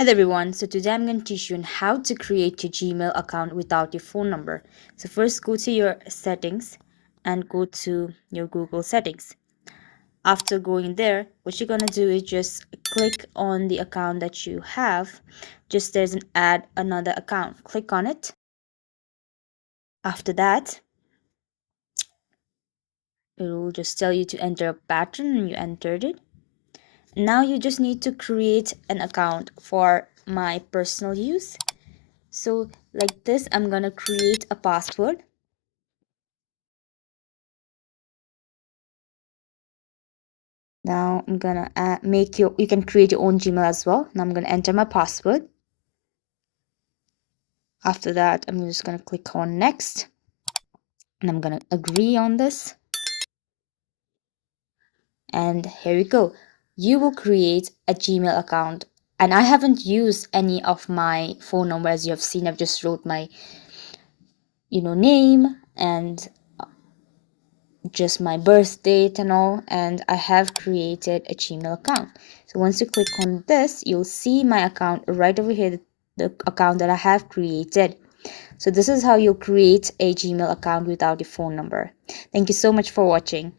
Hello everyone, so today I'm going to teach you on how to create your Gmail account without your phone number. So first go to your settings and go to your Google settings. After going there, what you're going to do is just click on the account that you have. Just there's an add another account. Click on it. After that, it will just tell you to enter a pattern and you entered it. Now you just need to create an account for my personal use. So like this, I'm gonna create a password. Now I'm gonna you can create your own Gmail as well. Now I'm gonna enter my password. After that, I'm just gonna click on next and I'm gonna agree on this. And here we go. You will create a Gmail account. And I haven't used any of my phone number. As you have seen, I've just wrote my name and just my birth date and all, and I have created a Gmail account. So once you click on this, you'll see my account right over here, the account that I have created. So this is how you'll create a Gmail account without your phone number. Thank you so much for watching.